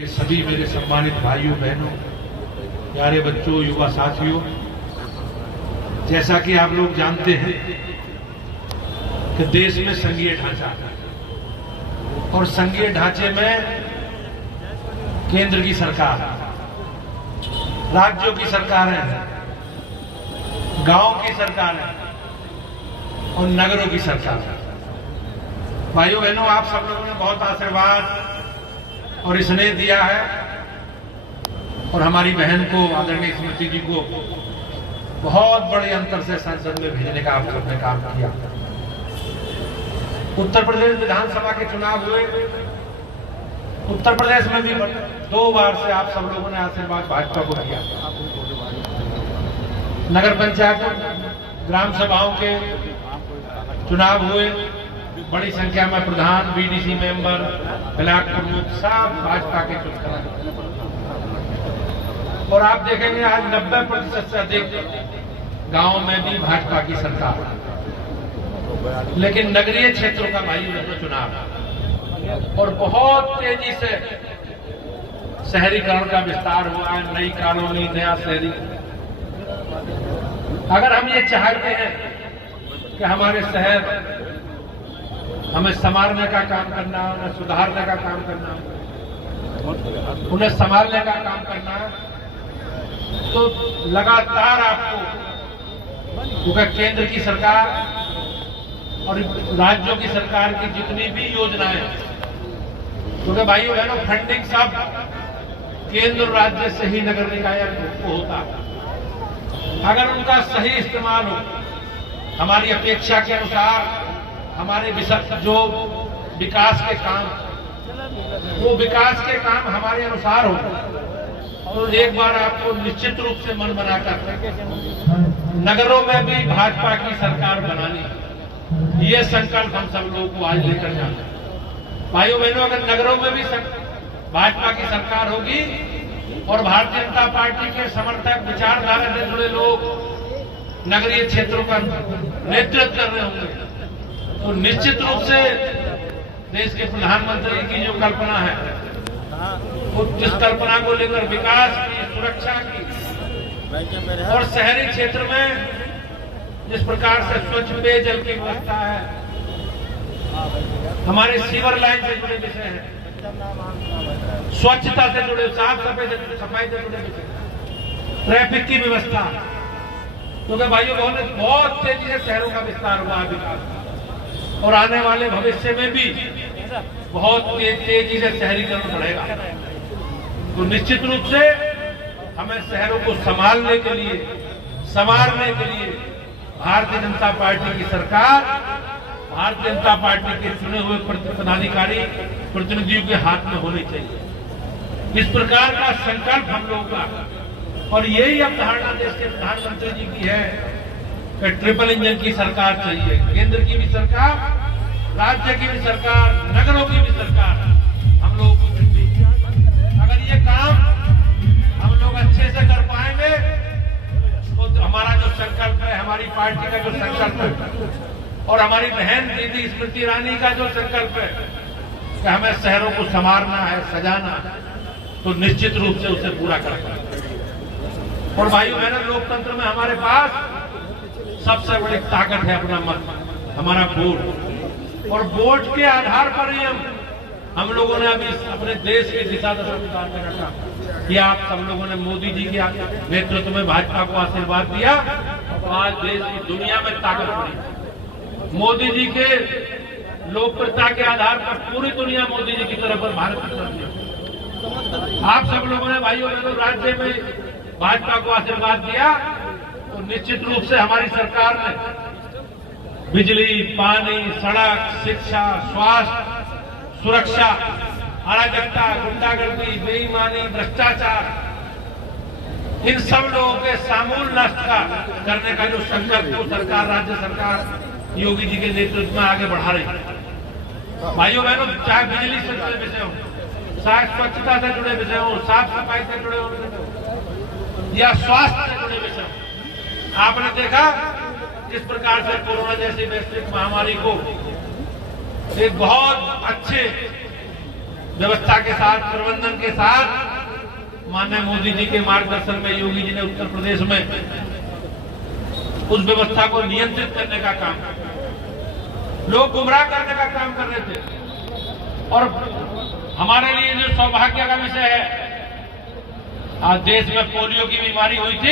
ये सभी मेरे सम्मानित भाइयों बहनों, प्यारे बच्चों, युवा साथियों, जैसा कि आप लोग जानते हैं कि देश में संघीय ढांचा है और संघीय ढांचे में केंद्र की सरकार, राज्यों की सरकारें, गांव की सरकारें और नगरों की सरकार। भाइयों बहनों, आप सब लोगों ने बहुत आशीर्वाद और स्नेह दिया है और हमारी बहन को, आदरणीय स्मृति जी को, बहुत बड़े अंतर से संसद में भेजने का आप सबने काम किया। उत्तर प्रदेश विधानसभा के चुनाव हुए, उत्तर प्रदेश में भी 2 बार से आप सब लोगों ने आशीर्वाद भाजपा को दिया। नगर पंचायत, ग्राम सभाओं के चुनाव हुए, बड़ी संख्या में प्रधान, बीडीसी मेंबर, ब्लॉक प्रमुख सब भाजपा के चुनाव। और आप देखेंगे आज 90% से अधिक गांव में भी भाजपा की सरकार। लेकिन नगरीय क्षेत्रों का भाइयों बहनों चुनाव और बहुत तेजी से शहरीकरण का विस्तार हुआ है, नई कॉलोनी, नया शहरी। अगर हम ये चाहते हैं कि हमारे शहर हमें संवारने का काम करना है, उन्हें सुधारने का काम करना है, उन्हें संभालने का काम करना है, तो लगातार आपको, क्योंकि केंद्र की सरकार और राज्यों की सरकार की जितनी भी योजनाएं, क्योंकि भाइयों बहनों फंडिंग सब केंद्र और राज्य से ही नगर निकाय को होता है। अगर उनका सही इस्तेमाल हो, हमारी अपेक्षा के अनुसार हमारे जो विकास के काम, वो विकास के काम हमारे अनुसार हो, और एक बार आपको निश्चित रूप से मन बनाकर नगरों में भी भाजपा की सरकार बनानी, ये संकल्प हम सब लोगों को आज लेकर जाना है। भाइयों बहनों, अगर नगरों में भी भाजपा की सरकार होगी और भारतीय जनता पार्टी के समर्थक, विचारधारा से जुड़े लोग नगरीय क्षेत्रों का नेतृत्व कर रहे होंगे, तो निश्चित रूप से देश के प्रधानमंत्री की जो कल्पना है, वो जिस कल्पना को लेकर विकास की, सुरक्षा की और शहरी क्षेत्र में जिस प्रकार से स्वच्छ पेयजल की व्यवस्था है, हमारे सीवर लाइन से जुड़े विषय हैं, स्वच्छता से जुड़े, साफ सफाई से जुड़े विषय, ट्रैफिक की व्यवस्था, क्योंकि भाइयों बहुत तेजी से शहरों का विस्तार हुआ है, विकास, और आने वाले भविष्य में भी बहुत तेजी से शहरीकरण बढ़ेगा। तो निश्चित रूप से हमें शहरों को संभालने के लिए, संवारने के लिए भारतीय जनता पार्टी की सरकार, भारतीय जनता पार्टी के चुने हुए पदाधिकारी, प्रतिनिधियों के हाथ में होनी चाहिए। इस प्रकार का संकल्प हम लोगों का, और यही अवधारणा देश के प्रधानमंत्री जी की है कि ट्रिपल इंजन की सरकार चाहिए, केंद्र की भी सरकार, राज्य की भी सरकार, नगरों की भी सरकार, हम लोगों को मिलती। अगर ये काम हम लोग अच्छे से कर पाएंगे तो हमारा जो संकल्प है, हमारी पार्टी का जो संकल्प है और हमारी बहन दीदी स्मृति ईरानी का जो संकल्प है कि हमें शहरों को संवारना है, सजाना, तो निश्चित रूप से उसे पूरा कर पाएंगे। और भाइयों बहनों, लोकतंत्र में हमारे पास सबसे बड़ी ताकत है अपना मत, हमारा वोट, और वोट के आधार पर ही हम लोगों ने अभी अपने देश की दिशा दशा सुधारने का काम किया। आप सब लोगों ने मोदी जी के नेतृत्व में भाजपा को आशीर्वाद दिया, तो आज देश की दुनिया में ताकत बढ़ी। मोदी जी के लोकप्रियता के आधार पर पूरी दुनिया मोदी जी की तरफ और भारत की तरफ। आप सब लोगों ने भाइयों बहनों राज्य में भाजपा को आशीर्वाद दिया, तो निश्चित रूप से हमारी सरकार ने बिजली, पानी, सड़क, शिक्षा, स्वास्थ्य, सुरक्षा, अराजकता, गुंडागर्दी, बेईमानी, भ्रष्टाचार, इन सब लोगों के समूल नष्ट करने का जो संकल्प को सरकार, राज्य सरकार योगी जी के नेतृत्व में आगे बढ़ा रही है। भाइयों बहनों, चाहे बिजली से जुड़े विषय हो, चाहे स्वच्छता से जुड़े विषय हो, साफ सफाई से जुड़े हो, या स्वास्थ्य से जुड़े विषय हो, आपने देखा जिस प्रकार से कोरोना जैसी वैश्विक महामारी को एक बहुत अच्छे व्यवस्था के साथ, प्रबंधन के साथ माननीय मोदी जी के मार्गदर्शन में योगी जी ने उत्तर प्रदेश में उस व्यवस्था को नियंत्रित करने का काम, लोग गुमराह करने का काम कर रहे थे। और हमारे लिए जो सौभाग्य का विषय है, आज देश में पोलियो की बीमारी हुई थी,